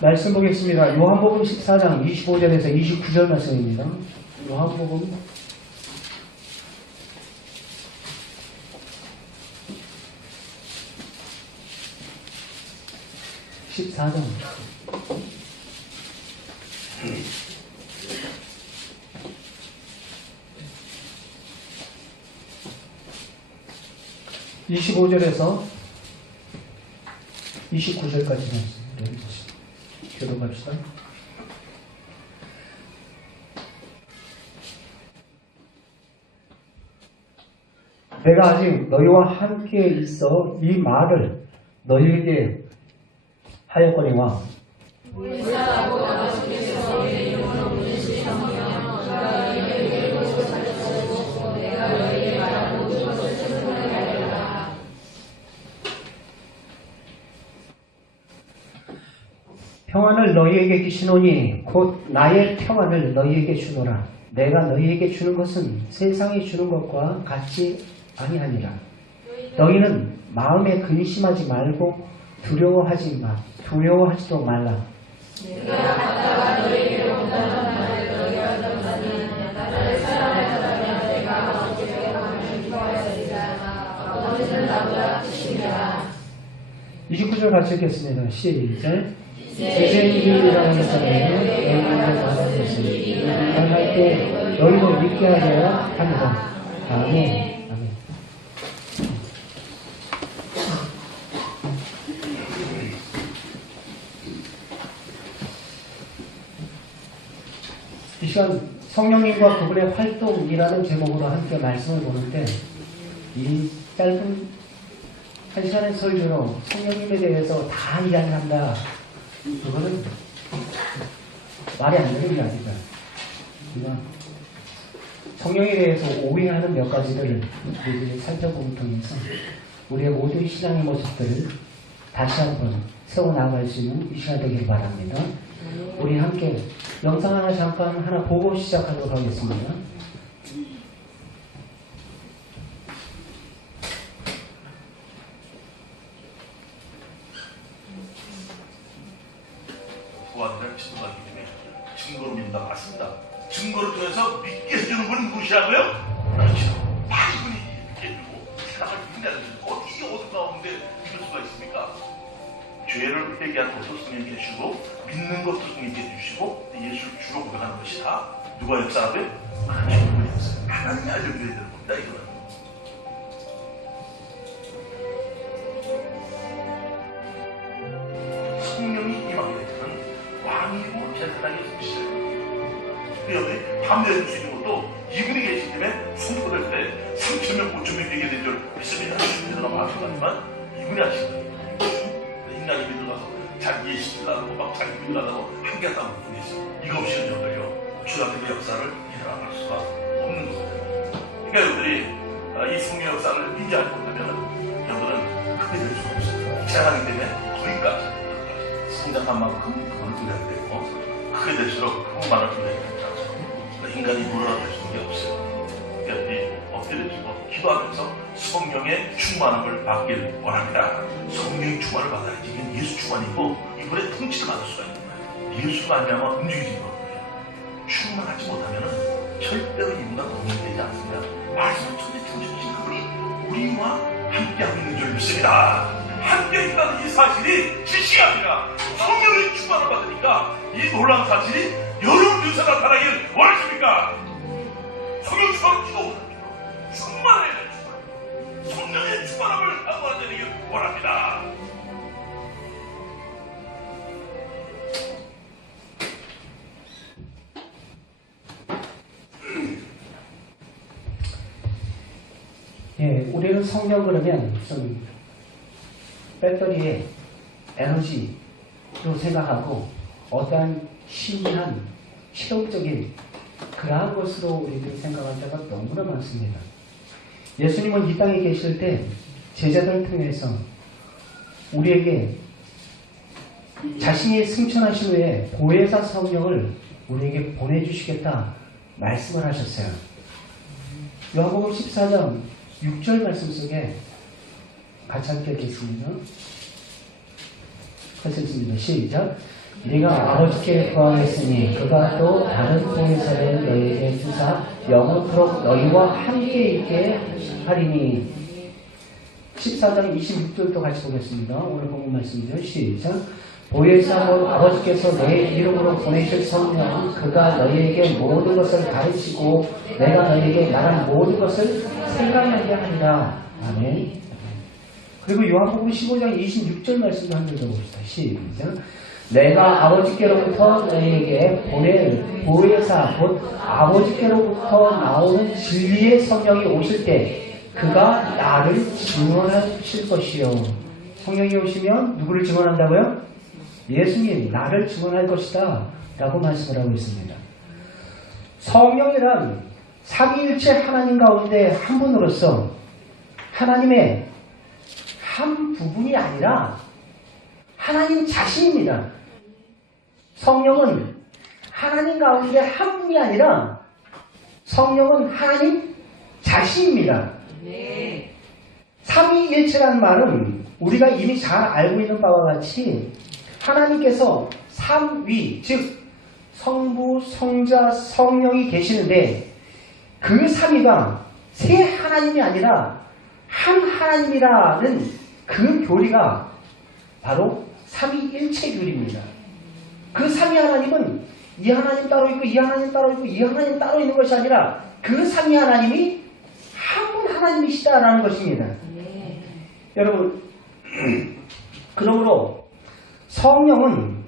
말씀 보겠습니다. 요한복음 14장 25절에서 29절 말씀입니다. 요한복음 14장 25절에서 29절까지 말씀을 교독합시다. 내가 아직 너희와 함께 있어 이 말을 너희에게 하였거니와 평안을 너희에게 주시노니 곧 나의 평안을 너희에게 주노라. 내가 너희에게 주는 것은 세상이 주는 것과 같이 아니하니라. 너희는 마음에 근심하지 말고 두려워하지도 말라. 내가 갔다가 너희에게 온다는 말을 너희가 들었으니 나를 사랑하였다면 내가 어떻게 하면 기뻐하였으리라. 너희는 나보다 크시니라. 29절 같이 읽겠습니다. 시작. 이제 이르라는 자는 너희를 받았으니 만날 때 너희도 믿게 하려야 합니다. 아멘. 이 시간 성령님과 그분의 활동이라는 제목으로 함께 말씀을 보는데 이 짧은 한 시간의 설교로 성령님에 대해서 다 이야기한다. 그거는 말이 안 되는 이야기다. 우리가 성령에 대해서 오해하는 몇 가지를 우리 살펴보는 통해서 우리의 모든 신앙의 모습들을 다시 한번 세워나갈 수 있는 이 시간 되기를 바랍니다. 우리 함께 영상 하나 잠깐 보고 시작하도록 하겠습니다. 구하기를 증거하기 때문에 증거로 믿는다. 맞습니다. 증거를 통해서 믿게 해주는 분은 무엇이라고요? 그렇죠. 이분이 믿게 해주고 세상을 믿는다는 거죠. 어디 어디 가운데 믿을 수가 있습니까? 죄를 회개하는 것도 성령님께 주시고 믿는 것도 성령님께 주시고 예수를 주로 고백하는 것이 다 누가 역사하고요? 하나님의 역사. 하나님이 알려드려야 되는 겁니다. 이거는. 성령이 임하게 되면 왕이고 재판하게 되시죠. 여러분이 함대해 주시는 것도 이분이 계시기 때문에 선포될 때 3,000명, 5,000명 되게 된 줄 믿습니다. 주님들과 말씀하지만 이분이 하시는 거예요. 인간이 믿어가서 자기 예시키려고 막 자기 믿으려고 함께한다고 보고 있어요. 이거 없이는 여러분들요 주님의 역사를 일어날 수가 없는 겁니다. 그러니까 여러분들이 이 성령 역사를 인지하지 못하면 여러분은 크게 될 수가 없어요. 제한하기 때문에 거기까지 성장한 만큼 그걸 누려야 되고 크게 될수록 그것만을 누려야 된다. 인간이 물러날 수밖에 없어요. 그러니까 우리 엎드려지고 기도하면서 성령의 충만함을 받길 원합니다. 성령의 충만을 받아야지 이건 예수 충만이고 이분의 통치를 받을 수가 있는 거예요. 예수가 아니라면 움직이는 거예요. 충만하지 못하면 절대로 이분과 동행되지 않습니다. 말씀을 전해 주신 그분이 우리와 함께하고 있는 줄 믿습니다. 함께 있다는 이 사실이 진실이 아니라 성령의 충만을 받으니까 이 놀라운 사실이 여러분들 생각 나타나기를 원하십니까? 성령 충만을 기도합니다. 충만해야 돼요. 성령의 충만함을 사모하시길 원합니다. 예, 우리는 성령 그러면 좀 배터리의 에너지로 생각하고 어떠한 신비한 실용적인 그러한 것으로 우리들이 생각할 때가 너무나 많습니다. 예수님은 이 땅에 계실 때 제자들을 통해서 우리에게 자신이 승천하신 후에 보혜사 성령을 우리에게 보내주시겠다 말씀을 하셨어요. 요한복음 14장 6절 말씀 속에 같이 함께 읽겠습니다. 같이 읽습니다. 시작. 네가 아버지께 구하였으니 그가 또 다른 보혜사를 너희에게 주사 영원토록 너희와 함께 있게 하리니. 14장 26절도 같이 보겠습니다. 오늘 본문 말씀이죠. 시작. 보혜사 곧 아버지께서 내 이름으로 보내실 성령 그가 너희에게 모든 것을 가르치고 내가 너희에게 말한 모든 것을 생각나게 하리라. 아멘. 그리고 요한복음 15장 26절 말씀도 한 번 더 봅시다. 시작. 내가 아버지께로부터 너희에게 보낼 보혜사 곧 아버지께로부터 나오는 진리의 성령이 오실 때 그가 나를 증언하실 것이요. 성령이 오시면 누구를 증언한다고요? 예수님 나를 증언할 것이다 라고 말씀을 하고 있습니다. 성령이란 삼위일체 하나님 가운데 한 분으로서 하나님의 한 부분이 아니라 하나님 자신입니다. 성령은 하나님 가운데 한 분이 아니라 성령은 하나님 자신입니다. 삼위일체라는 말은 우리가 이미 잘 알고 있는 바와 같이 하나님께서 삼위, 즉 성부, 성자, 성령이 계시는데 그 삼위가 세 하나님이 아니라 한 하나님이라는 그 교리가 바로 삼위일체 교리입니다. 그 삼위 하나님은 이 하나님 따로 있고 이 하나님 따로 있고 이 하나님 따로 있는 것이 아니라 그 삼위 하나님이 한 분 하나님이시다라는 것입니다. 여러분, 그러므로 성령은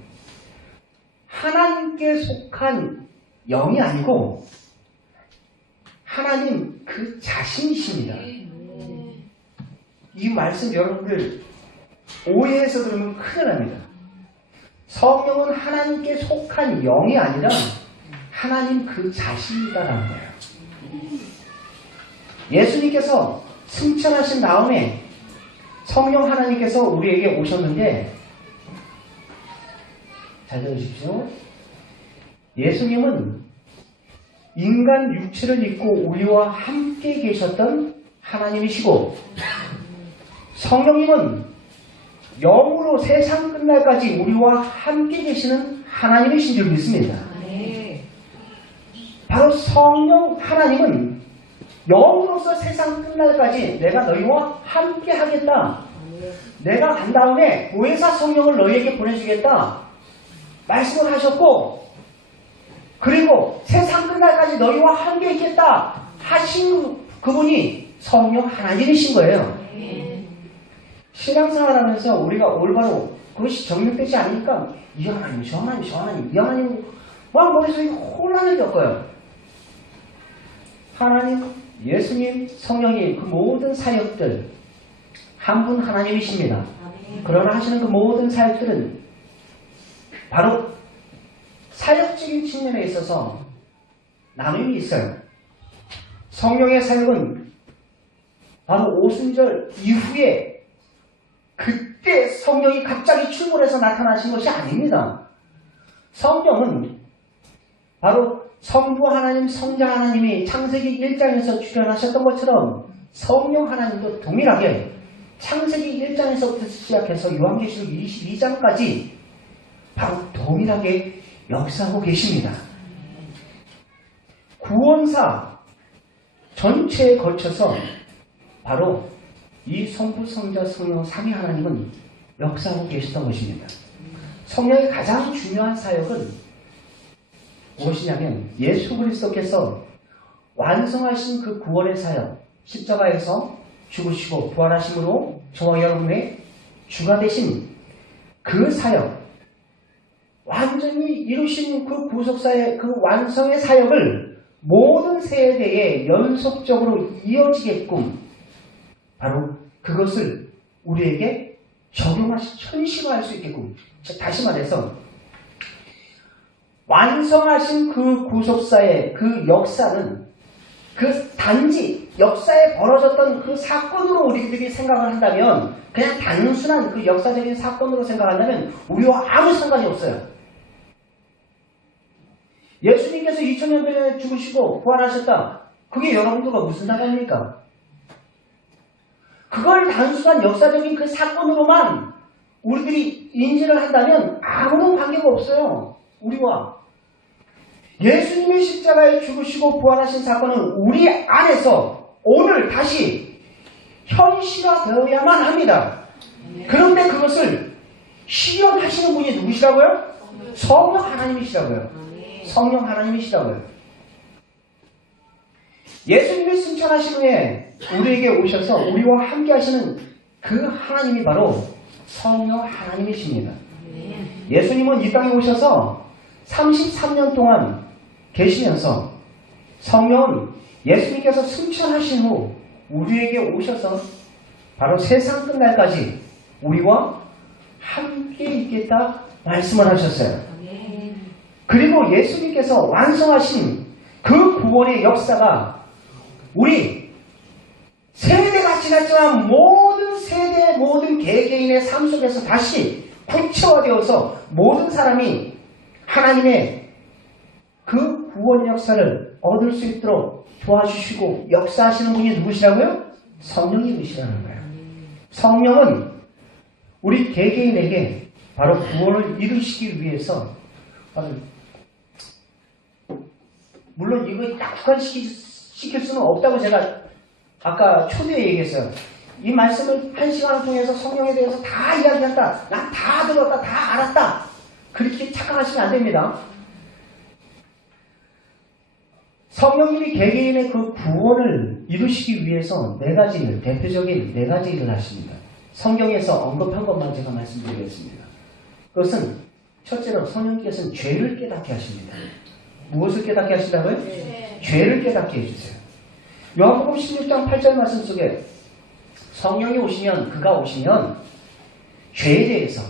하나님께 속한 영이 아니고 하나님 그 자신이십니다. 이 말씀 여러분들 오해해서 들으면 큰일 납니다. 성령은 하나님께 속한 영이 아니라 하나님 그 자신이다라는 거예요. 예수님께서 승천하신 다음에 성령 하나님께서 우리에게 오셨는데 잘 들으십시오. 예수님은 인간 육체를 입고 우리와 함께 계셨던 하나님이시고 성령님은 영으로 세상 끝날까지 우리와 함께 계시는 하나님이신 줄 믿습니다. 바로 성령 하나님은 영으로서 세상 끝날까지 내가 너희와 함께 하겠다. 내가 간 다음에 보혜사 성령을 너희에게 보내주겠다. 말씀을 하셨고 그리고 세상 끝날까지 너희와 함께 있겠다 하신 그분이 성령 하나님이신 거예요. 신앙생활하면서 우리가 올바로 그것이 정립되지 않으니까 이 하나님, 저 하나님, 저 하나님, 이 하나님 막 머릿속에 혼란을 겪어요. 하나님, 예수님, 성령님 그 모든 사역들 한 분 하나님이십니다. 그러나 하시는 그 모든 사역들은 바로 사역적인 측면에 있어서 나눔이 있어요. 성령의 사역은 바로 오순절 이후에 그때 성령이 갑자기 출몰해서 나타나신 것이 아닙니다. 성령은 바로 성부 하나님, 성자 하나님이 창세기 1장에서 출현하셨던 것처럼 성령 하나님도 동일하게 창세기 1장에서부터 시작해서 요한계시록 22장까지 바로 동일하게 역사하고 계십니다. 구원사 전체에 걸쳐서 바로 이 성부, 성자, 성령, 삼위 하나님은 역사하고 계셨던 것입니다. 성령의 가장 중요한 사역은 무엇이냐면 예수 그리스도께서 완성하신 그 구원의 사역, 십자가에서 죽으시고 부활하심으로 저와 여러분의 주가 되신 그 사역, 완전히 이루신 그 구속사의 그 완성의 사역을 모든 세대에 연속적으로 이어지게끔 바로 그것을 우리에게 현실화할 수 있게끔, 다시 말해서 완성하신 그 구속사의 그 역사는 그 단지 역사에 벌어졌던 그 사건으로 우리들이 생각을 한다면, 그냥 단순한 그 역사적인 사건으로 생각한다면 우리와 아무 상관이 없어요. 예수님께서 2000년 전에 죽으시고 부활하셨다. 그게 여러분들과 무슨 상관입니까? 그걸 단순한 역사적인 그 사건으로만 우리들이 인지를 한다면 아무런 관계가 없어요. 우리와. 예수님의 십자가에 죽으시고 부활하신 사건은 우리 안에서 오늘 다시 현실화되어야만 합니다. 그런데 그것을 실현하시는 분이 누구시라고요? 성령 하나님이시라고요. 성령 하나님이시라고요. 예수님이 승천하신 후에 우리에게 오셔서 우리와 함께 하시는 그 하나님이 바로 성령 하나님이십니다. 예수님은 이 땅에 오셔서 33년 동안 계시면서 성령은 예수님께서 승천하신 후 우리에게 오셔서 바로 세상 끝날까지 우리와 함께 있겠다 말씀을 하셨어요. 그리고 예수님께서 완성하신 그 구원의 역사가 우리 세대가 지났지만 모든 세대, 모든 개개인의 삶 속에서 다시 구체화되어서 모든 사람이 하나님의 그 구원 역사를 얻을 수 있도록 도와주시고 역사하시는 분이 누구시라고요? 성령님이시라는 거예요. 성령은 우리 개개인에게 바로 구원을 이루시기 위해서 물론 이거 딱 국한시킬 수는 없다고 제가 아까 초대에 얘기했어요. 이 말씀을 한 시간을 통해서 성령에 대해서 다 이야기한다. 난 다 들었다. 다 알았다. 그렇게 착각하시면 안 됩니다. 성령님이 개개인의 그 구원을 이루시기 위해서 네 가지 일, 대표적인 네 가지 일을 하십니다. 성경에서 언급한 것만 제가 말씀드리겠습니다. 그것은 첫째로 성령님께서는 죄를 깨닫게 하십니다. 무엇을 깨닫게 하신다고요? 죄를 깨닫게 해주세요. 요한복음 16장 8절 말씀 속에 성령이 오시면, 그가 오시면 죄에 대해서,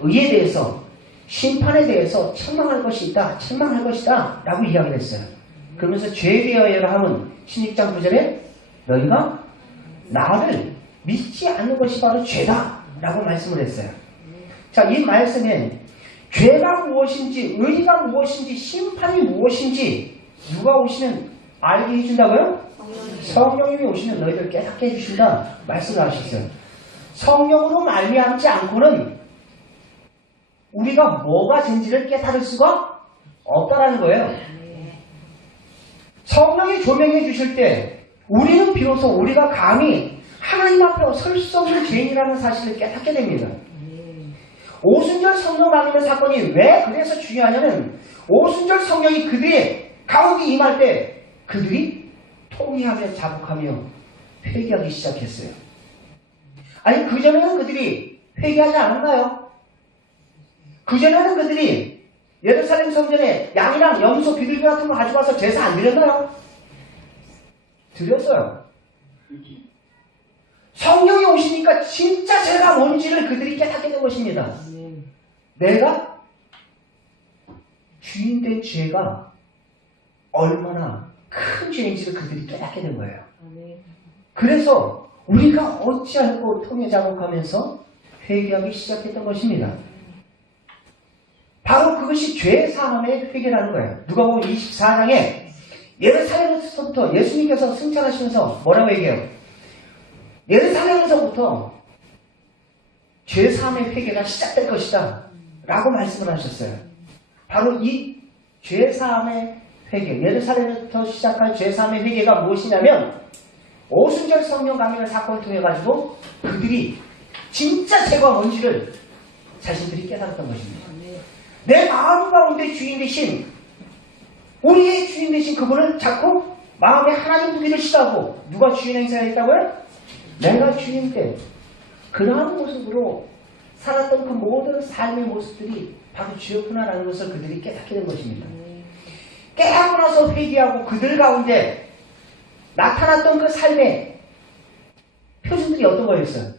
의에 대해서, 심판에 대해서 책망할 것이 있다, 책망할 것이다 라고 이야기를 했어요. 그러면서 죄에 대하여 하면 16장 9절에 너희가 나를 믿지 않는 것이 바로 죄다 라고 말씀을 했어요. 자, 이 말씀에 죄가 무엇인지, 의리가 무엇인지, 심판이 무엇인지 누가 오시면 알게 해준다고요? 성령님이 오시면 너희들 깨닫게 해주신다 말씀을 하셨어요. 성령으로 말미암지 않고는 우리가 뭐가 된지를 깨달을 수가 없다라는 거예요. 성령이 조명해 주실 때 우리는 비로소 우리가 감히 하나님 앞에 설 수 없는 죄인이라는 사실을 깨닫게 됩니다. 오순절 성령 강림의 사건이 왜 그래서 중요하냐면 오순절 성령이 그들의 가운데 임할 때 그들이 통회하며 자복하며 회개하기 시작했어요. 아니 그전에는 그들이 회개하지 않았나요? 그전에는 그들이 예루살렘 성전에 양이랑 염소, 비둘기 같은 거 가져가서 제사 안 드렸나요? 드렸어요. 성령이 오시니까 진짜 죄가 뭔지를 그들이 깨닫게 된 것입니다. 내가 주인된 죄가 얼마나 큰 죄인지를 그들이 깨닫게 된 거예요. 그래서 우리가 어찌할꼬 통해 작업하면서 회개하기 시작했던 것입니다. 바로 그것이 죄 사함의 회개라는 거예요. 누가복음 24장에 예루살렘에서부터 예수님께서 승천하시면서 뭐라고 얘기해요? 예루살렘에서부터 죄 사함의 회개가 시작될 것이다 라고 말씀을 하셨어요. 바로 이 죄 사함의 회개, 예루살렘에서부터 시작한 죄 사함의 회개가 무엇이냐면 오순절 성령 강림의 사건을 통해 가지고 그들이 진짜 죄가 뭔지를 자신들이 깨달았던 것입니다. 내 마음 가운데 주인 되신, 우리의 주인 되신 그분을 자꾸 마음에 하나님 두기를 싫어하고 누가 주인 행사했다고요? 내가 주인 때 그러한 모습으로 살았던 그 모든 삶의 모습들이 바로 죄였구나라는 것을 그들이 깨닫게 된 것입니다. 깨닫고 나서 회개하고 그들 가운데 나타났던 그 삶의 표준들이 어떤 거였어요?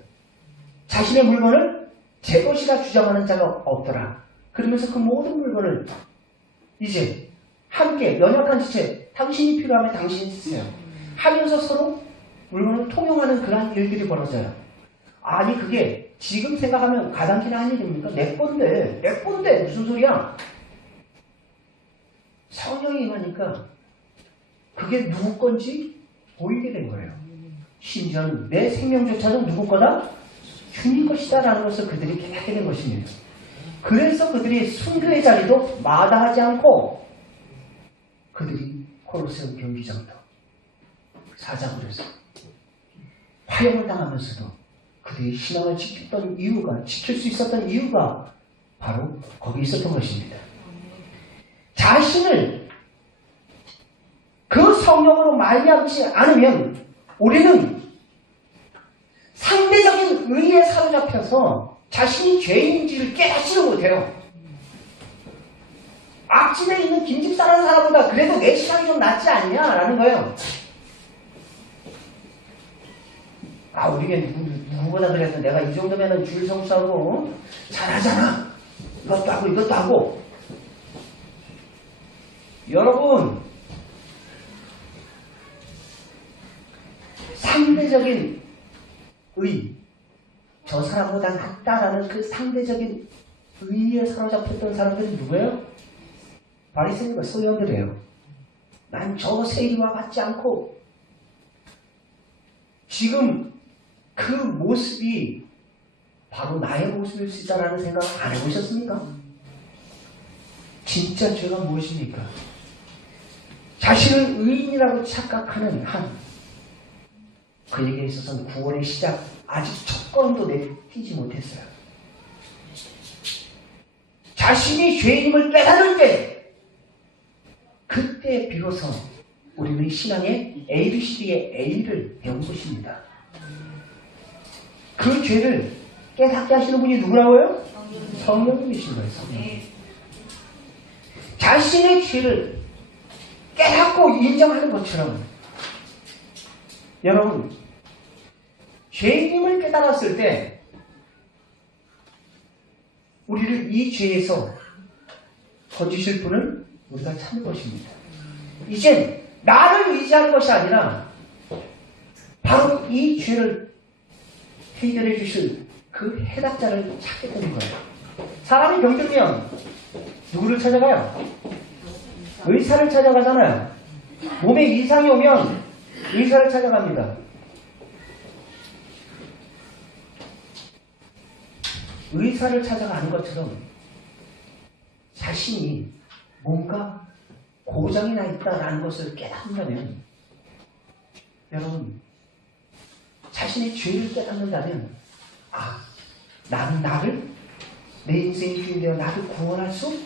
자신의 물건을 제 것이라 주장하는 자가 없더라. 그러면서 그 모든 물건을 이제 함께 연약한 지체, 당신이 필요하면 당신이 쓰세요. 하면서 서로 물건을 통용하는 그런 일들이 벌어져요. 아니 그게 지금 생각하면 가당키나 한 일입니까? 내 건데 무슨 소리야? 성령이 임하니까 그게 누구 건지 보이게 된 거예요. 심지어는 내 생명조차도 누구 거다? 주님 것이다라는 것을 그들이 깨닫게 된 것입니다. 그래서 그들이 순교의 자리도 마다하지 않고 그들이 콜로세움 경기장도 사자굴 에서 화형을 당하면서도 그들이 신앙을 지켰던 이유가, 지킬 수 있었던 이유가 바로 거기 있었던 것입니다. 자신을 그 성령으로 말미암지 않으면 우리는 상대적인 의에 사로잡혀서 자신이 죄인인지를 깨닫지를 못해요. 앞집에 있는 김집사라는 사람보다 그래도 내 신앙이 좀 낫지 않냐라는 거예요. 아, 우리가 누구보다 그래도 내가 이 정도면은 주일 성수하고 잘하잖아. 이것도 하고 이것도 하고. 여러분, 상대적인 의, 저 사람보다 낫다라는 그 상대적인 의에 사로잡혔던 사람들이 누구예요? 바리새인과 서기관들이에요. 난 저 세리와 같지 않고. 지금 그 모습이 바로 나의 모습일 수 있다는 생각 안 해보셨습니까? 진짜 죄가 무엇입니까? 자신을 의인이라고 착각하는 한 그에게 있어서는 구원의 시작 아직 첫 걸음도 내뛰지 못했어요. 자신이 죄인임을 깨달을 때 그때 비로소 우리는 신앙의 ABCD의 A를 배운 것입니다. 그 죄를 깨닫게 하시는 분이 누구라고요? 성령님이신 거예요. 성령. 자신의 죄를 깨닫고 인정하는 것처럼 여러분, 죄임을 깨달았을 때 우리를 이 죄에서 건지실 분을 우리가 찾는 것입니다. 이젠 나를 의지하는 것이 아니라 바로 이 죄를 해결해 주실 그 해답자를 찾게 되는 거예요. 사람이 병들면 누구를 찾아가요? 의사를 찾아가잖아요. 몸에 이상이 오면 의사를 찾아갑니다. 의사를 찾아가는 것처럼 자신이 뭔가 고장이 나 있다라는 것을 깨닫는다면, 여러분, 자신의 죄를 깨닫는다면, 아, 나는 나를 내 인생의 주인 되어 나를 구원할 수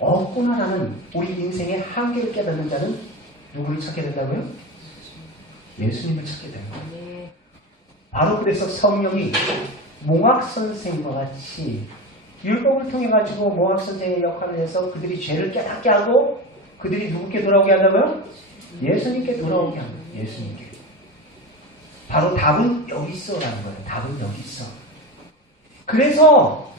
없구나라는 우리 인생의 한계를 깨닫는 자는 누구를 찾게 된다고요? 예수님을 찾게 됩니다. 바로 그래서 성령이 몽학선생과 같이 율법을 통해 가지고 몽학선생의 역할을 해서 그들이 죄를 깨닫게 하고 그들이 누구께 돌아오게 한다고요? 예수님께 돌아오게 합니다. 예수님께. 바로 답은 여기 있어라는 거예요. 답은 여기 있어. 그래서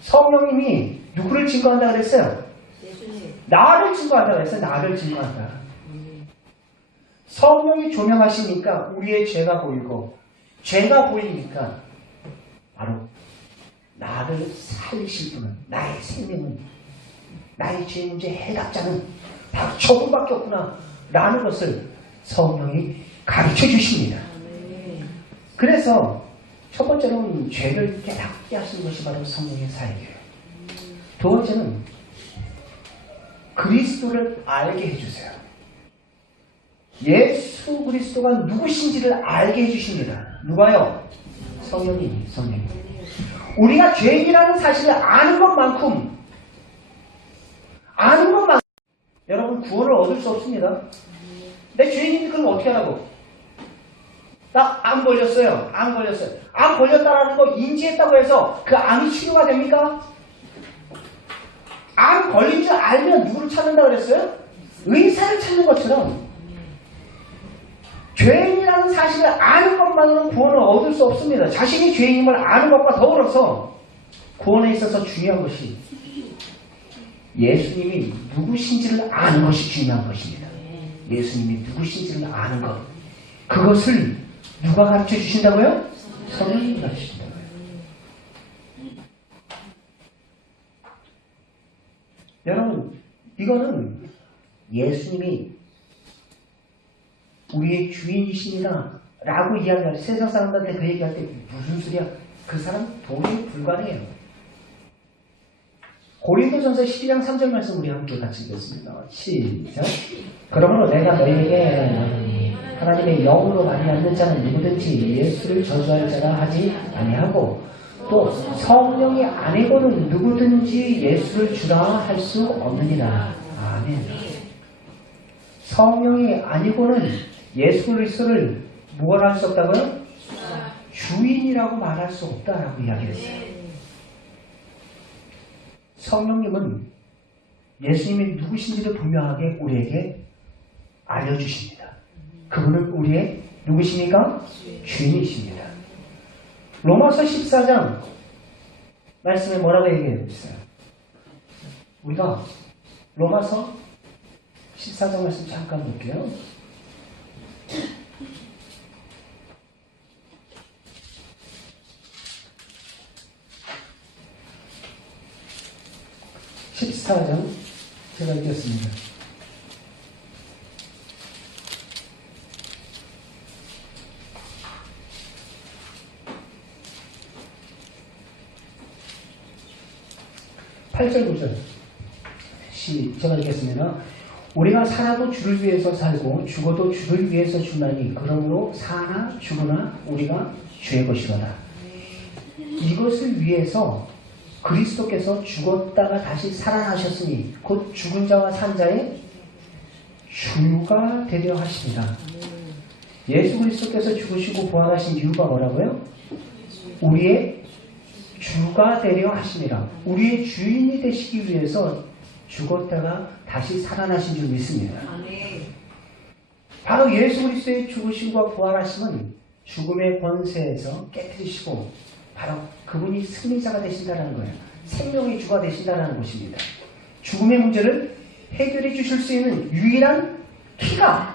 성령님이 누구를 증거한다 그랬어요? 예수님. 나를 증거한다 그랬어요. 나를 증거한다. 성령이 조명하시니까 우리의 죄가 보이고, 죄가 보이니까 바로 나를 살리실 분은, 나의 생명은, 나의 죄 문제 해답자는 바로 저분밖에 없구나 라는 것을 성령이 가르쳐 주십니다. 그래서 첫 번째로는 죄를 깨닫게 하시는 것이 바로 성령의 사역이에요. 두 번째는 그리스도를 알게 해주세요. 예수 그리스도가 누구신지를 알게 해주십니다. 누가요? 성령님. 우리가 죄인이라는 사실을 아는 것만큼 여러분 구원을 얻을 수 없습니다. 내 죄인인데 그럼 어떻게 하라고? 나 암 걸렸어요. 암 걸렸다라는 거 인지했다고 해서 그 암이 치료가 됩니까? 암 걸린 줄 알면 누구를 찾는다 그랬어요? 의사를 찾는 것처럼 죄인이라는 사실을 아는 것만으로는 구원을 얻을 수 없습니다. 자신이 죄인임을 아는 것과 더불어서 구원에 있어서 중요한 것이 예수님이 누구신지를 아는 것이 중요한 것입니다. 예수님이 누구신지를 아는 것. 그것을 누가 가르쳐 주신다고요? 성령님이 가르쳐 주신다고요. 여러분, 이거는 예수님이 우리의 주인이십니다 라고 이야기할 때, 세상 사람들한테 그 얘기할 때 무슨 소리야? 그 사람 도저히 불가능해요. 고린도전서 12장 3절 말씀 우리 함께 같이 읽겠습니다. 시작. 그러므로 내가 너희에게 하나님의 영으로 말이 않는 자는 누구든지 예수를 저주할 자라 하지 아니하고 또 성령이 아니고는 누구든지 예수를 주라 할 수 없느니라. 아멘. 성령이 아니고는 예수 그리스도를 무엇 할 수 없다고요? 주인이라고 말할 수 없다라고 이야기했어요. 성령님은 예수님이 누구신지를 분명하게 우리에게 알려주십니다. 그분은 우리의 누구십니까? 주인이십니다. 로마서 14장 말씀에 뭐라고 얘기해 있어요? 우리가 로마서 14장 말씀 잠깐 볼게요. 제가 읽겠습니다. (8절) (9절) 제가 읽겠습니다. 우리가 살아도 주를 위해서 살고 죽어도 주를 위해서 죽나니 그러므로 사나 죽으나 우리가 주의 것이로다. 이것을 위해서 그리스도께서 죽었다가 다시 살아나셨으니 곧 죽은 자와 산 자의 주가 되려 하십니다. 예수 그리스도께서 죽으시고 부활하신 이유가 뭐라고요? 우리의 주가 되려 하십니다. 우리의 주인이 되시기 위해서 죽었다가 다시 살아나신 줄 믿습니다. 바로 예수 그리스도의 죽으심과 부활하심은 죽음의 권세에서 깨뜨리시고 바로 그분이 승리자가 되신다는 거예요. 생명의 주가 되신다는 것입니다. 죽음의 문제를 해결해 주실 수 있는 유일한 키가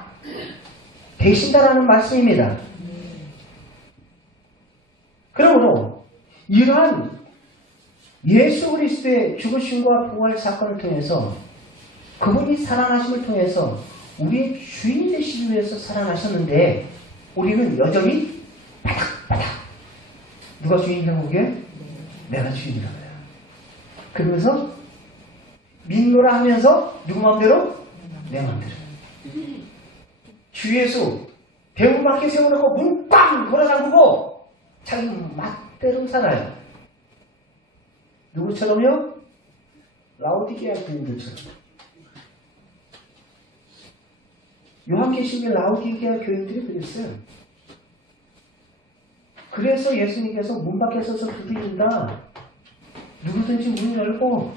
되신다는 말씀입니다. 그러므로 이러한 예수 그리스도의 죽으심과 부활 사건을 통해서 그분이 살아나심을 통해서 우리의 주인이 되시기 위해서 살아나셨는데 우리는 여전히 바닥바닥 누가 주인이라고 보기에? 내가 주인이라고 해요. 그러면서 믿노라 하면서 누구 마음대로? 내 마음대로. 주 예수 대문 밖에 세워놓고 문 빵 돌아잠그고 자기 맛대로 살아요. 누구처럼요? 라오디게아 교인들처럼. 요한계시록의 라오디게아 교인들이 그랬어요. 그래서 예수님께서 문 밖에 서서 두드린다. 누구든지 문 열고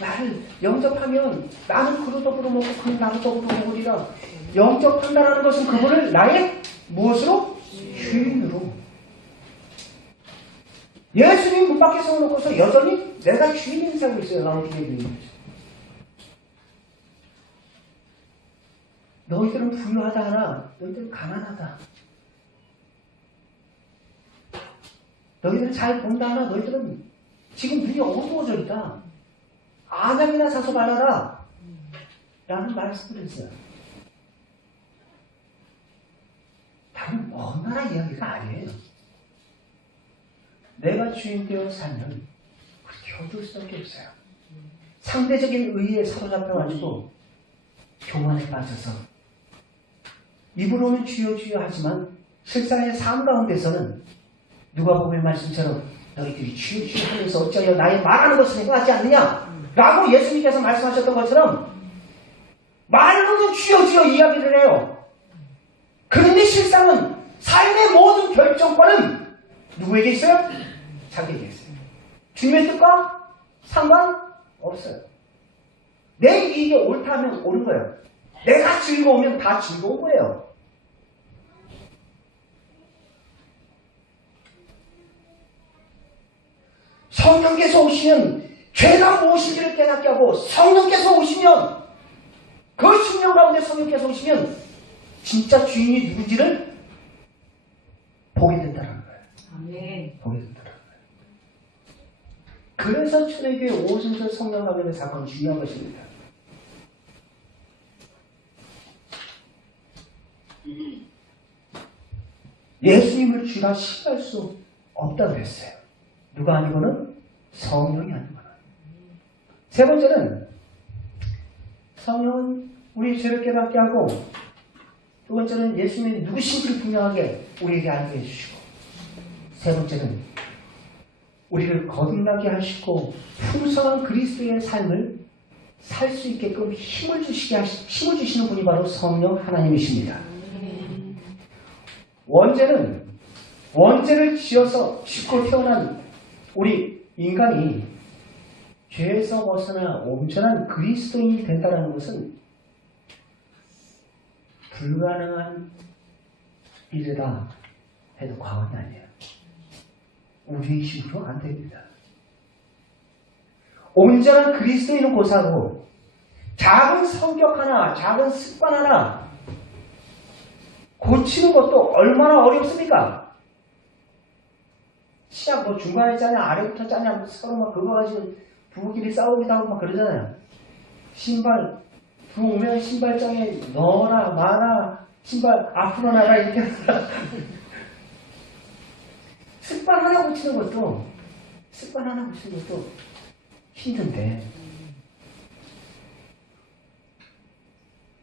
나를 영접하면 나는 그로 더불어 먹고 그는 나로 더불어 먹으리라. 영접한다는 것은 그분을 나의 무엇으로? 주인으로. 예수님 문 밖에 세워놓고서 여전히 내가 주인인 살고 있어요. 라오디게아 교인. 너희들은 부유하다 하나 너희들은 가난하다. 너희들은 잘 본다 하나 너희들은 지금 눈이 어두워져 있다. 안약이나 사서 말하라. 라는 말씀을 했어요. 다른 먼 나라 이야기가 아니에요. 내가 주인 되어 살면 그렇게 어두울 수밖에 없어요. 상대적인 의의에 사로잡혀가지고 교만에 빠져서 입으로는 주여 주여 하지만 실상의 삶 가운데서는 누가복음의 말씀처럼 너희들이 주여 주여 하면서 어찌하여 나의 말하는 것을 행하지 않느냐 라고 예수님께서 말씀하셨던 것처럼 말로는 주여 주여 이야기를 해요. 그런데 실상은 삶의 모든 결정권은 누구에게 있어요? 자기에게 있어요. 주님의 뜻과 상관없어요. 내 이익이 옳다면 옳은 거예요. 내가 즐거우면 다 즐거운 거예요. 성령께서 오시면 죄가 무엇인지를 깨닫게 하고 성령께서 오시면 그 숙명 가운데 성령께서 오시면 진짜 주인이 누군지를 보게 된다는 거예요. 아멘. 보게 된다는 거예요. 그래서 초대교회 오순절 성령 가운데 사건은 중요한 것입니다. 예수님을 주라 시할 수 없다고 했어요. 누가 아니고는 성령이 아니거나. 세 번째는 성령은 우리 죄를 깨닫게 하고, 두 번째는 예수님이 누구신지를 분명하게 우리에게 알게 해주시고, 세 번째는 우리를 거듭나게 하시고 풍성한 그리스도의 삶을 살 수 있게끔 힘을 주시는 분이 바로 성령 하나님이십니다. 원죄를 지어서 짓고 태어난 우리 인간이 죄에서 벗어나 온전한 그리스도인이 된다는 것은 불가능한 일이다 해도 과언이 아니에요. 우리의 힘으로 안 됩니다. 온전한 그리스도인은 고사하고 작은 성격 하나, 작은 습관 하나 고치는 것도 얼마나 어렵습니까? 시작 뭐 중간에 짜냐 아래부터 짜냐 서로 막 그거 가지고 부부끼리 싸우기도 하고 막 그러잖아요. 신발 들어오면 신발장에 넣어라 마라 신발 앞으로 나가 이렇게 습관 하나 고치는 것도 힘든데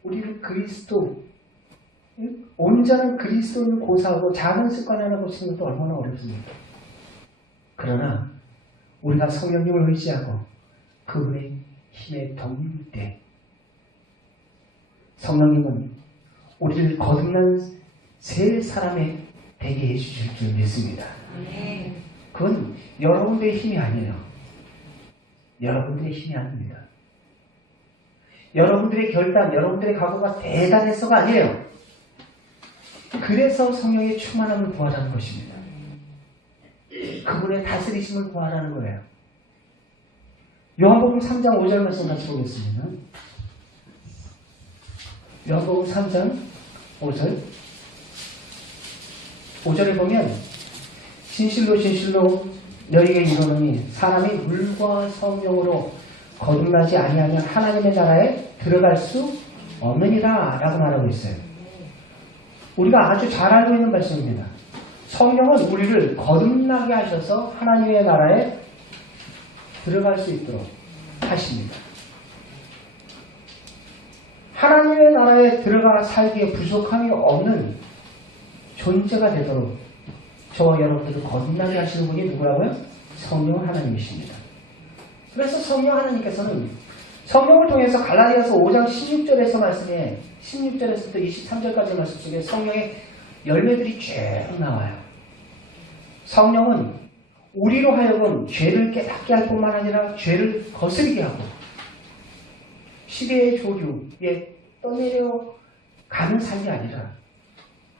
우리를 그리스도 온전한 그리스도인을 고사하고 작은 습관 하나 고치는 것도 얼마나 어렵습니까? 그러나 우리가 성령님을 의지하고 그분의 힘에 덤빌 때 성령님은 우리를 거듭난 새 사람이 되게 해주실 줄 믿습니다. 그건 여러분들의 힘이 아니에요. 여러분들의 힘이 아닙니다. 여러분들의 결단, 여러분들의 각오가 대단해서가 아니에요. 그래서 성령의 충만함을 구하라는 것입니다. 그분의 다스리심을 구하라는 거예요. 요한복음 3장 5절 말씀 같이 보겠습니다. 요한복음 3장 5절 5절에 보면 진실로 진실로 너희에게 이르노니 사람이 물과 성령으로 거듭나지 아니하면 하나님의 나라에 들어갈 수 없느니라 라고 말하고 있어요. 우리가 아주 잘 알고 있는 말씀입니다. 성령은 우리를 거듭나게 하셔서 하나님의 나라에 들어갈 수 있도록 하십니다. 하나님의 나라에 들어가 살기에 부족함이 없는 존재가 되도록 저와 여러분들을 거듭나게 하시는 분이 누구라고요? 성령 하나님이십니다. 그래서 성령 하나님께서는 성령을 통해서 갈라디아서 5장 16절에서 말씀에 16절에서부터 23절까지 말씀 속에 성령의 열매들이 쭉 나와요. 성령은 우리로 하여금 죄를 깨닫게 할 뿐만 아니라 죄를 거스르게 하고 시대의 조류에 떠내려가는 삶이 아니라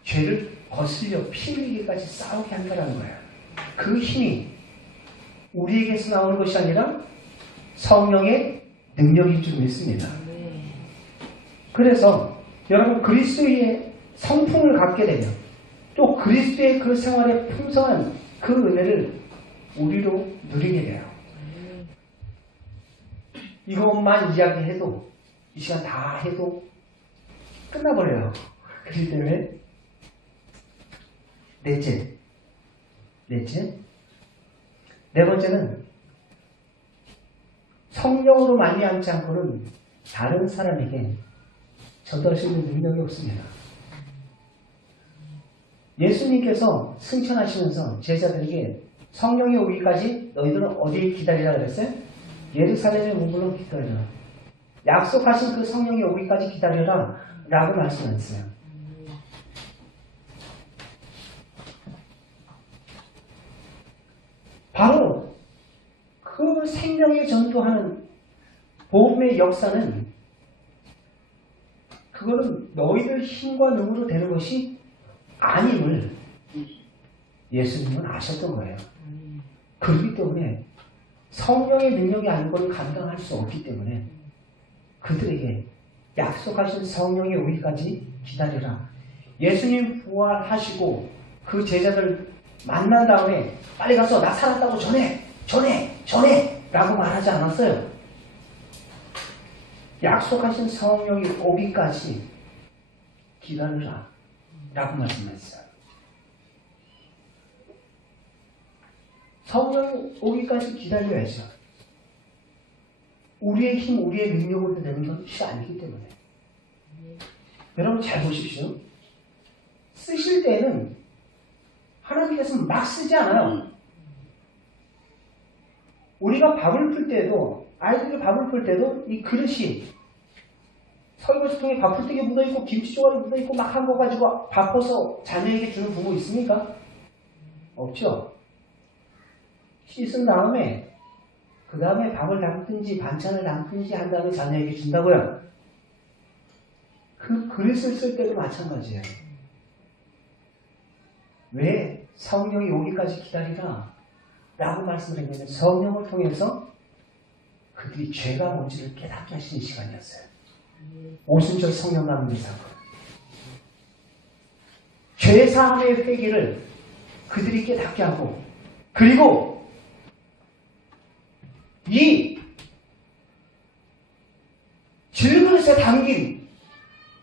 죄를 거슬려 피 흘리기까지 싸우게 한다는 거예요. 그 힘이 우리에게서 나오는 것이 아니라 성령의 능력인 줄 믿습니다. 그래서 여러분 그리스도의 성품을 갖게 되면 또 그리스도의 그 생활에 풍성한 그 은혜를 우리로 누리게 돼요. 이것만 이야기해도 이 시간 다 해도 끝나버려요. 그렇기 때문에 넷째 네 번째는 성령으로 말미암지 않고는 다른 사람에게 전도할 수 있는 능력이 없습니다. 예수님께서 승천하시면서 제자들에게 성령이 오기까지 너희들은 어디에 기다리라 그랬어요? 예루살렘에 머물러 기다리라. 약속하신 그 성령이 오기까지 기다려라 라고 말씀하셨어요. 바로 그 생명에 전도하는 복음의 역사는 그거는 너희들 힘과 능으로 되는 것이 아님을 예수님은 아셨던 거예요. 그렇기 때문에 성령의 능력이 아니고는 감당할 수 없기 때문에 그들에게 약속하신 성령의 오기까지 기다리라. 예수님 부활하시고 그 제자들 만난 다음에 빨리 가서 나 살았다고 전해 라고 말하지 않았어요. 약속하신 성령이 오기까지 기다리라 라고 말씀했어요. 성령이 오기까지 기다려야죠. 우리의 힘, 우리의 능력으로 되는 것이 아니기 때문에. 여러분 잘 보십시오. 쓰실 때는 하나님께서 막 쓰지 않아요. 우리가 밥을 풀 때도, 아이들이 밥을 풀 때도 이 그릇이 설거지통에 밥 풀 때에 묻어있고 김치 조각이 묻어있고 막 한 거 가지고 바꿔서 자녀에게 주는 부모 있습니까? 없죠. 씻은 다음에 그 다음에 밥을 담든지 반찬을 담든지 한 다음에 자녀에게 준다고요. 그 그릇을 쓸 때도 마찬가지예요. 왜 성령이 오기까지 기다리라 라고 말씀을 했냐면 성령을 통해서 그들이 죄가 뭔지를 깨닫게 하시는 시간이었어요. 오순절 성령 나누는 사건. 죄사함의 회개를 그들이 깨닫게 하고, 그리고 이 질그릇에 담긴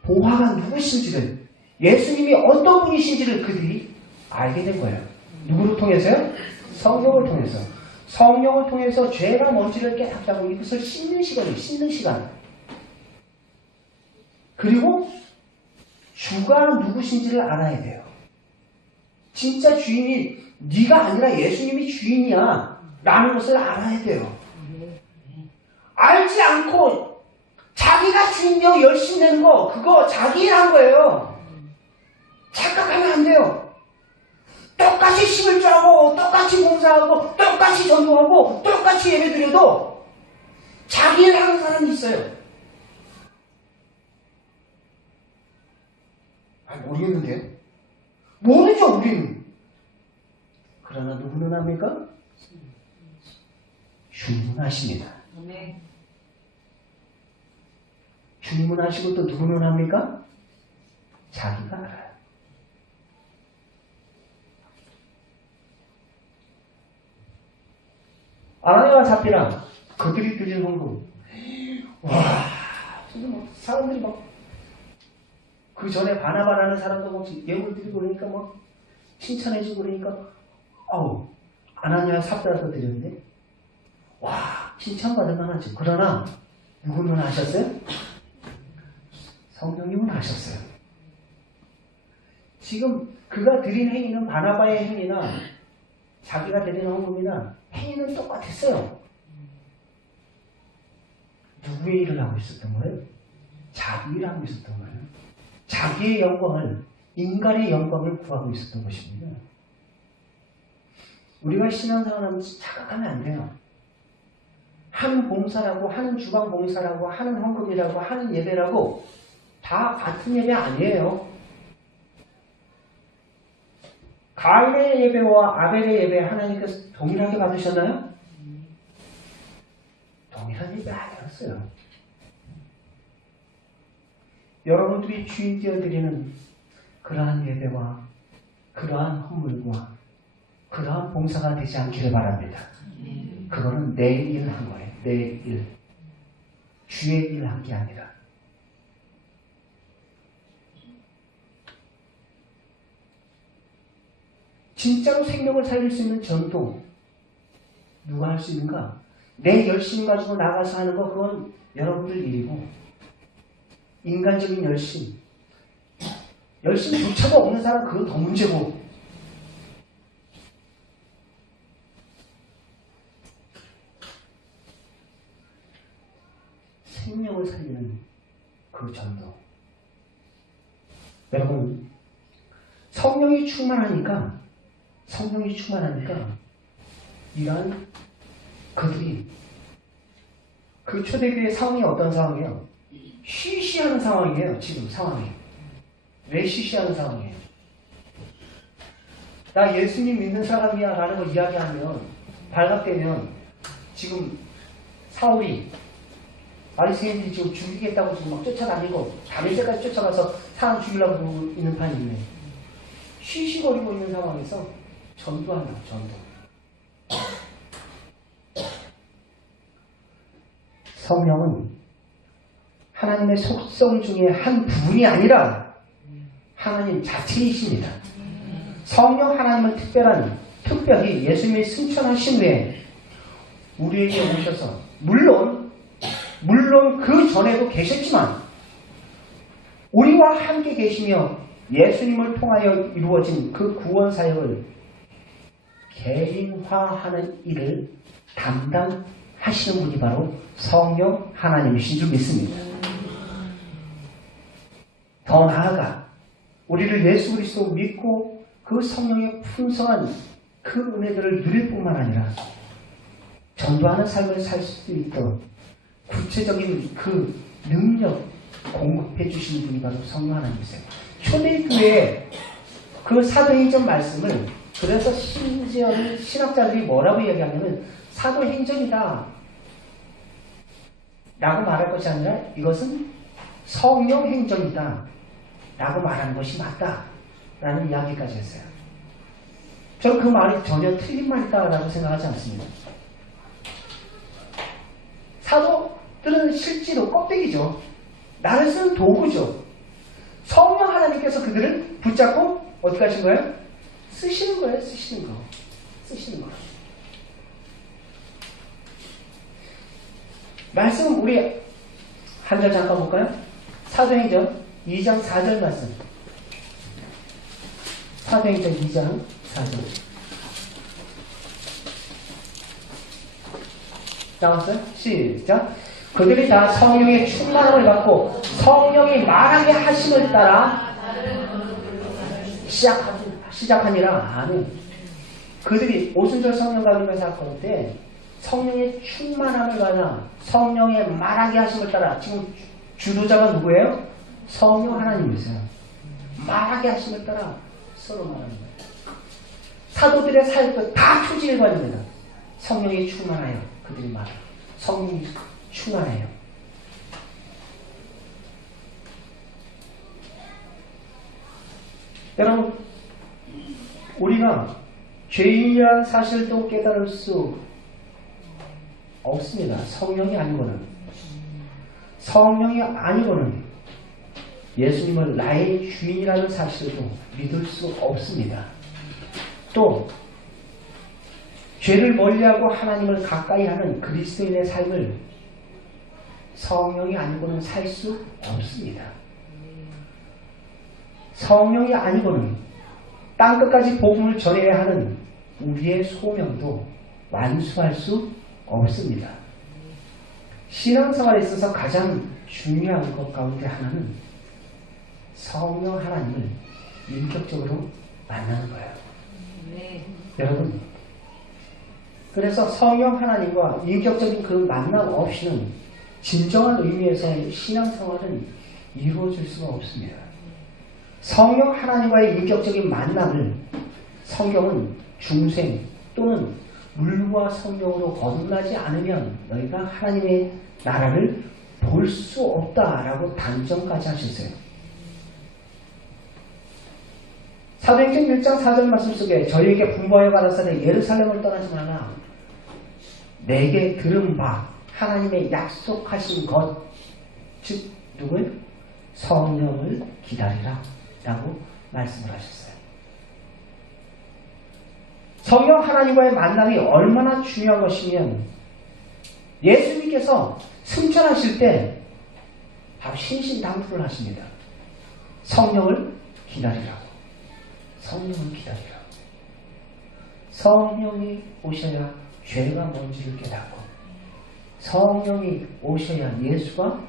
보화가 누구신지를, 예수님이 어떤 분이신지를 그들이 알게 된 거예요. 누구를 통해서요? 성령을 통해서. 성령을 통해서 죄가 뭔지를 깨닫게 하고 이것을 씻는 시간이에요. 씻는 시간. 그리고 주가 누구신지를 알아야 돼요. 진짜 주인이 네가 아니라 예수님이 주인이야 라는 것을 알아야 돼요. 알지 않고 자기가 주인이라고 열심히 내는 거, 그거 자기 일한 거예요. 착각하면 안 돼요. 똑같이 심을 줄 알고 똑같이 봉사하고 똑같이 전도하고 똑같이 예배드려도 자기 일 하는 사람이 있어요. 모르겠는데요? 모르죠, 우리는. 그러나 누구는 합니까? 주님은 아십니다. 주님은 아시고 또 누구는 합니까? 자기가 알아요. 아나니아와 삽비라 그들이 드린 헌금, 와, 사람들이 막 그 전에 바나바라는 사람도 막 예물 드리고 그러니까 막 칭찬해주고 그러니까 아우, 아나니아 삽비라도 드렸는데 와, 칭찬받을 만하죠. 그러나 누구는 아셨어요? 성령님은 아셨어요. 지금 그가 드린 행위는 바나바의 행위나 자기가 드린 헌금이나 행위는 똑같았어요. 누구의 일을 하고 있었던 거예요? 자기 일을 하고 있었던 거예요. 자기의 영광을, 인간의 영광을 구하고 있었던 것입니다. 우리가 신앙생활 하면서 착각하면 안 돼요. 하는 봉사라고, 하는 주방 봉사라고, 하는 헌금이라고, 하는 예배라고 다 같은 예배 아니에요. 가인의 예배와 아벨의 예배 하나님께서 동일하게 받으셨나요? 동일한 예배 아니었어요. 여러분들이 주인 되어드리는 그러한 예배와 그러한 헌물과 그러한 봉사가 되지 않기를 바랍니다. 그거는 내 일을 한 거예요. 내 일. 주의 일을 한 게 아니라. 진짜로 생명을 살릴 수 있는 전도 누가 할 수 있는가? 내 열심 가지고 나가서 하는 거, 그건 여러분들 일이고, 인간적인 열심, 열심조차도 없는 사람, 그건 더 문제고. 생명을 살리는 그 전도. 여러분, 성령이 충만하니까 이러한 그들이, 그 초대교회 상황이 어떤 상황이에요? 쉬쉬하는 상황이에요. 지금 상황이. 왜 쉬쉬하는 상황이에요? 나 예수님 믿는 사람이야 라는 걸 이야기하면, 발각되면, 지금 사울이 바리새인들이 지금 죽이겠다고 지금 막 쫓아다니고 다메섹까지 쫓아가서 사람 죽이려고 있는 판이네. 쉬쉬거리고 있는 상황에서 전도한다. 전도. 성령은 하나님의 속성 중에 한 부분이 아니라 하나님 자체이십니다. 성령 하나님은 특별한 특별히 예수님이 승천하신 후에 우리에게 오셔서 물론 그 전에도 계셨지만 우리와 함께 계시며 예수님을 통하여 이루어진 그 구원 사역을 개인화하는 일을 담당하시는 분이 바로 성령 하나님이신 줄 믿습니다. 더 나아가 우리를 예수 그리스도 믿고 그 성령의 풍성한 그 은혜들을 누릴 뿐만 아니라 전도하는 삶을 살 수 있도록 구체적인 그 능력 공급해 주시는 분이 바로 성령 하나님이세요. 초대교회의 그 사도행전 말씀을 그래서 심지어는 신학자들이 뭐라고 얘기하냐면 사도행전이다 라고 말할 것이 아니라 이것은 성령행전이다 라고 말하는 것이 맞다 라는 이야기까지 했어요. 저는 그 말이 전혀 틀린 말이다 라고 생각하지 않습니다. 사도들은 실제로 껍데기죠. 나를 쓰는 도구죠. 성령 하나님께서 그들을 붙잡고 어떻게 하신 거예요? 쓰시는 거예요. 쓰시는 거. 말씀 우리 한 절 잠깐 볼까요? 사도행전 2장 4절 말씀. 사도행전 2장 4절. 나왔어요? 시작. 그들이 다 성령의 충만함을 받고 성령이 말하게 하심을 따라 시작하니라. 아멘. 그들이 오순절 성령 가운데 사건 때 성령의 충만함을 받아 성령의 말하게 하심을 따라 지금 주도자가 누구예요? 성령 하나님이세요. 말하게 하심을 따라 서로 말하는 거예요. 사도들의 사역도 다 초지일관입니다. 성령이 충만하여 그들이 말해요. 성령이 충만해요. 여러분, 우리가 죄인이라는 사실도 깨달을 수 없습니다. 성령이 아니고는 예수님을 나의 주인이라는 사실도 믿을 수 없습니다. 또 죄를 멀리하고 하나님을 가까이 하는 그리스도인의 삶을 성령이 아니고는 살 수 없습니다. 성령이 아니고는 땅끝까지 복음을 전해야 하는 우리의 소명도 완수할 수 없습니다. 신앙생활에 있어서 가장 중요한 것 가운데 하나는 성령 하나님을 인격적으로 만나는 거예요. 네. 여러분, 그래서 성령 하나님과 인격적인 그 만남 없이는 진정한 의미에서의 신앙생활은 이루어질 수가 없습니다. 성령 하나님과의 인격적인 만남을 성경은 중생 또는 물과 성령으로 거듭나지 않으면 너희가 하나님의 나라를 볼 수 없다라고 단정까지 하셨어요. 사도행전 1장 4절 말씀 속에 저희에게 분부하여 가라사대 예루살렘을 떠나지 말라. 내게 들은 바 하나님의 약속하신 것, 즉 누굴? 성령을 기다리라 라고 말씀을 하셨어요. 성령 하나님과의 만남이 얼마나 중요한 것이면 예수님께서 승천하실 때 바로 신신당부를 하십니다. 성령을 기다리라고. 성령을 기다리라고. 성령이 오셔야 죄가 뭔지를 깨닫고 성령이 오셔야 예수가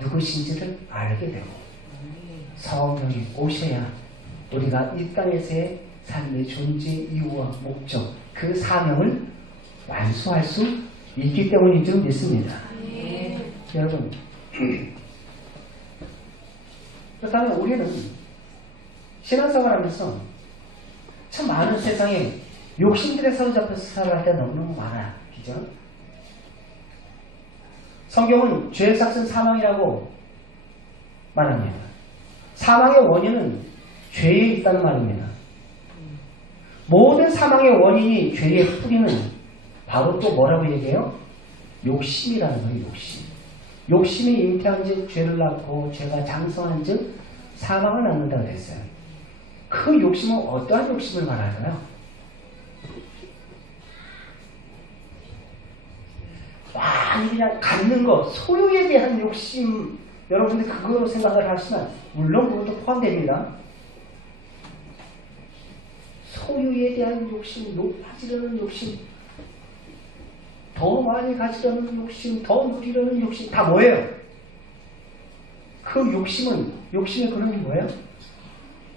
누구신지를 알게 되고 성령이 오셔야 우리가 이 땅에서의 삶의 존재 이유와 목적 그 사명을 완수할 수 있기 때문인 줄 믿습니다. 여러분, 그렇다면 우리는 신앙생활하면서 참 많은 세상에 욕심들에 사로잡혀서 살아갈 때 너무너무 많아요. 그죠? 성경은 죄의 삭은 사망이라고 말합니다. 사망의 원인은 죄에 있다는 말입니다. 모든 사망의 원인이 죄의 뿌리는 바로 또 뭐라고 얘기해요? 욕심이라는 거예요. 욕심이 잉태한 즉 죄를 낳고 죄가 장성한 즉 사망을 낳는다고 했어요. 그 욕심은 어떠한 욕심을 말할까요? 많이 그냥 갖는 것, 소유에 대한 욕심, 여러분들 그거 생각을 하시면 물론 그것도 포함됩니다. 소유에 대한 욕심, 높아지려는 욕심, 더 많이 가지려는 욕심, 더 누리려는 욕심, 다 뭐예요? 그 욕심의 근원이 뭐예요?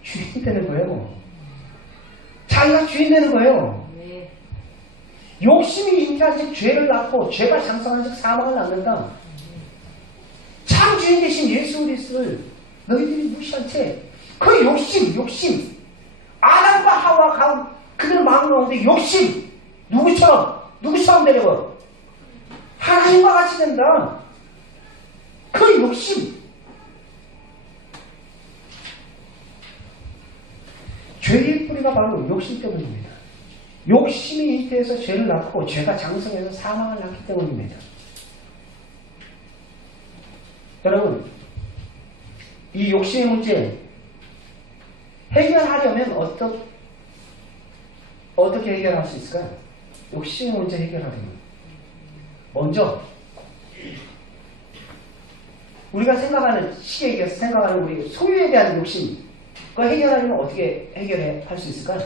주인이 되는 거예요. 자기가 주인 되는 거예요. 욕심이 잉태한즉 죄를 낳고 죄가 장성한즉 사망을 낳는다. 참 주인 되신 예수 그리스도를 너희들이 무시한 채 그 욕심 아담과 하와 그들은 마음을 먹는데 욕심 누구처럼 되려고 하나님과 같이 된다. 그 욕심 죄의 뿌리가 바로 욕심 때문입니다. 욕심이 잉태해서 죄를 낳고 죄가 장성해서 사망을 낳기 때문입니다. 여러분, 이 욕심의 문제 해결하려면 어떻게 해결할 수 있을까요? 욕심의 문제 해결하려면 먼저 우리가 쉽게 얘기해서 생각하는 우리 소유에 대한 욕심 그거 해결하려면 어떻게 할 수 있을까요?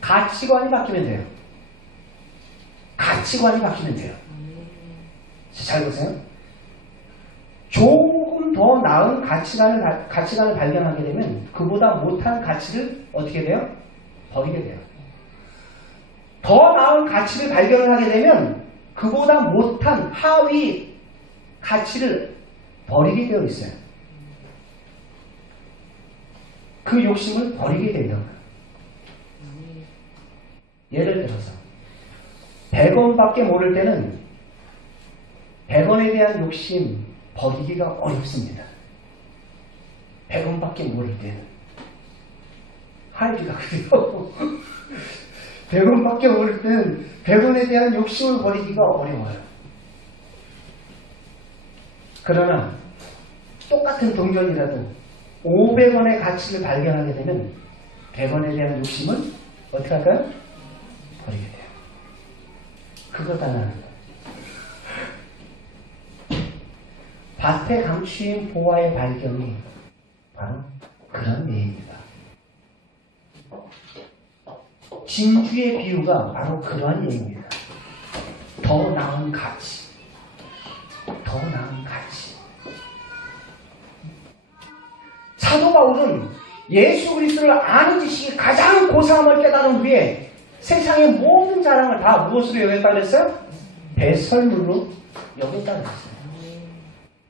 가치관이 바뀌면 돼요. 잘 보세요. 조금 더 나은 가치관을 발견하게 되면 그보다 못한 가치를 어떻게 돼요? 버리게 돼요. 더 나은 가치를 발견을 하게 되면 그보다 못한 하위 가치를 버리게 되어 있어요. 그 욕심을 버리게 되면 예를 들어서 100원밖에 모를 때는 100원에 대한 욕심 버리기가 어렵습니다. 100원밖에 모를 때는 하이비가 그래요. 100원밖에 모를 때는 100원에 대한 욕심을 버리기가 어려워요. 그러나 똑같은 동전이라도 500원의 가치를 발견하게 되면 100원에 대한 욕심을 어떻게 할까요? 버리게 돼요. 그것 하나는 밭에 감추인 보화의 발견이 바로 그런 예입니다. 진주의 비유가 바로 그러한 예입니다. 더 나은 가치. 사도 바울은 예수 그리스도를 아는 지식이 가장 고상함을 깨달은 후에 세상의 모든 자랑을 다 무엇으로 여겼다 그랬어요? 배설물로 여겼다 그랬어요.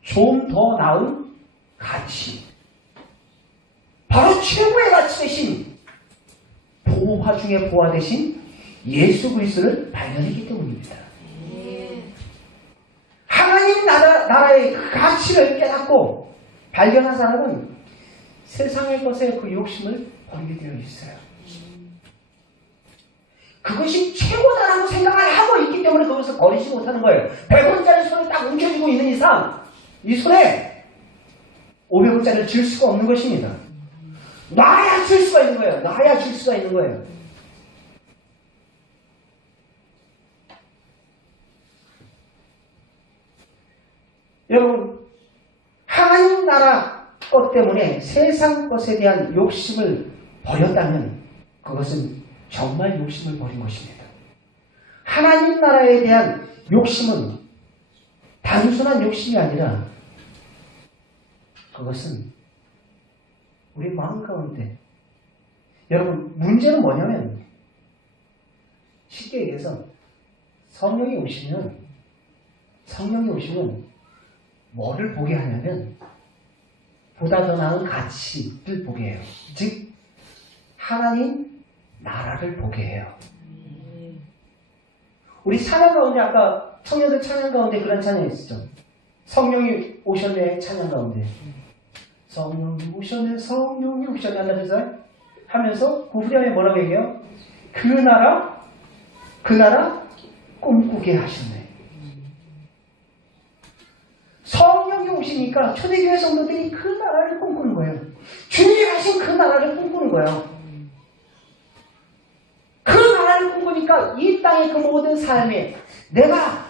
좀 더 나은 가치. 바로 최고의 가치 대신 보화 중에 보화 대신 예수 그리스도를 발견했기 때문입니다. 하나님 나라의 그 가치를 깨닫고 발견한 사람은 세상의 것에 그 욕심을 버리게 되어 있어요. 그것이 최고다라고 생각을 하고 있기 때문에 그것을 버리지 못하는 거예요. 100원짜리 손에 딱 움켜쥐고 있는 이상 이 손에 500원짜리를 줄 수가 없는 것입니다. 놔야 줄 수가 있는 거예요. 여러분, 하나님 나라 것 때문에 세상 것에 대한 욕심을 버렸다면 그것은 정말 욕심을 버린 것입니다. 하나님 나라에 대한 욕심은 단순한 욕심이 아니라 그것은 우리 마음 가운데 여러분 문제는 뭐냐면 쉽게 얘기해서 성령이 오시면 뭐를 보게 하냐면 보다 더 나은 가치를 보게 해요. 즉 하나님 나라를 보게 해요. 우리 찬양 가운데 아까 청년들 찬양 가운데 그런 찬양이 있었죠. 성령이 오셨네 찬양 가운데 성령이 오셨네 하면서 그 후렴에 뭐라고 얘기해요? 그 나라 꿈꾸게 하셨네. 성령이 오시니까 초대교회 성도들이 그 나라를 꿈꾸는 거예요. 주님이 가신 그 나라를 꿈꾸는 거예요. 그 나라를 꿈꾸니까 이 땅의 그 모든 삶에 내가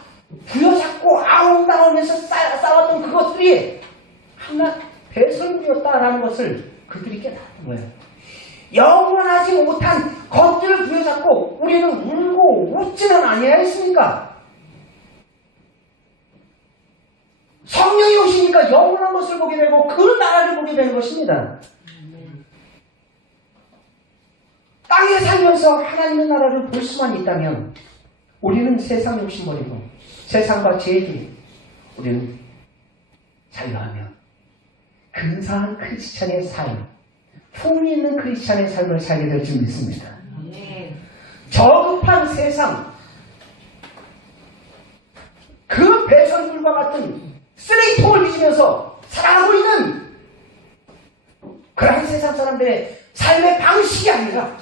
부여잡고 아웅다웅해서 쌓았던 그것들이 하나 배설물이었다라는 것을 그들이 깨닫는 거예요. 영원하지 못한 것들을 부여잡고 우리는 울고 웃지는 아니해야 했습니까? 성령이 오시니까 영원한 것을 보게 되고 그 나라를 보게 되는 것입니다. 땅에 살면서 하나님의 나라를 볼 수만 있다면 우리는 세상 욕심 버리고 세상과 죄에 우리는 자유하며 근사한 크리스찬의 삶, 품위 있는 크리스찬의 삶을 살게 될 줄 믿습니다. 저급한 세상, 그 배설물과 같은 쓰레기통을 뒤지면서 살아가고 있는 그러한 세상 사람들의 삶의 방식이 아니라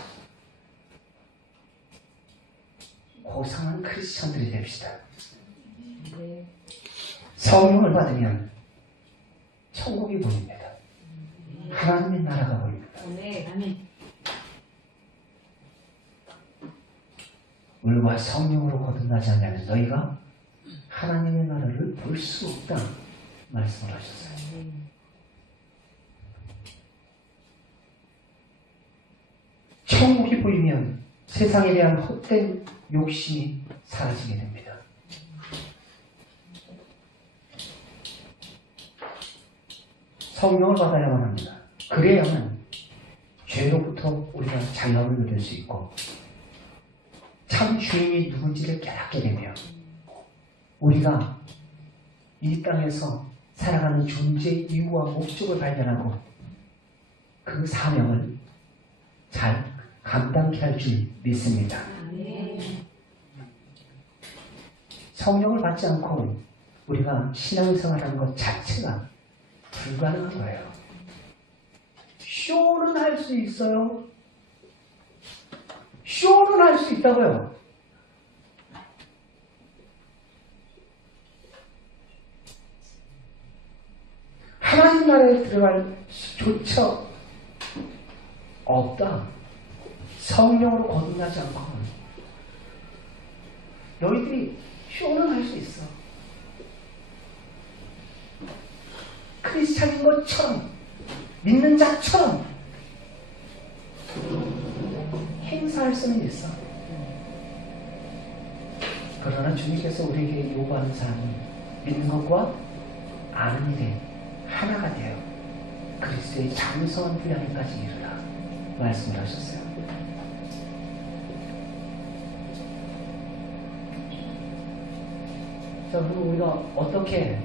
고상한 크리스천들이 됩시다. 성령을 받으면 천국이 보입니다. 하나님의 나라가 보입니다. 물과 성령으로 거듭나지 않으면 너희가 하나님의 나라를 볼 수 없다 말씀을 하셨어요. 천국이 보이면 세상에 대한 헛된 욕심이 사라지게 됩니다. 성령을 받아야만 합니다. 그래야만 죄로부터 우리가 자유함을 누릴 수 있고 참 주인이 누군지를 깨닫게 되며 우리가 이 땅에서 살아가는 존재의 이유와 목적을 발견하고 그 사명을 잘 감당케 할 줄 믿습니다. 성령을 받지 않고 우리가 신앙생활하는 것 자체가 불가능한 거예요. 쇼는 할 수 있어요. 쇼는 할 수 있다고요. 하나님 나라에 들어갈 수조차 없다. 성령으로 거듭나지 않고 너희들이 쇼는 할 수 있어. 크리스찬인 것처럼 믿는 자처럼 행사할 수는 있어. 그러나 주님께서 우리에게 요구하는 사람은 믿는 것과 아는 일에 하나가 되어 그리스도의 장성한 분량에까지 이르라 말씀을 하셨어요. 자, 그럼 우리가 어떻게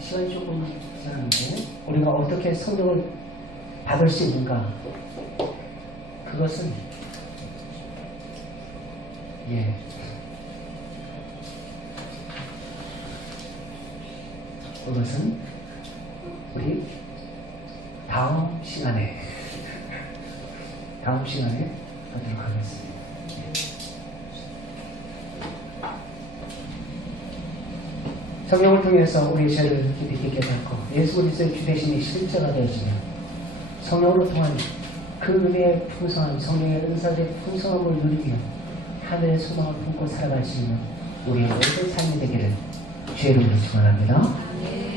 시간이 조금 지났는데 우리가 어떻게 성령을 받을 수 있는가? 그것은 그것은 우리 다음 시간에 하도록 하겠습니다. 성령을 통해서 우리의 죄를 깊이 깨닫고 예수 그리스도의 주되심이 실제가 되어지며 성령으로 통한 그 은혜의 풍성함, 성령의 은사의 풍성함을 누리며 하늘의 소망을 품고 살아갈 수 있는 우리의 모든 삶이 되기를 주의 이름으로 축원합니다.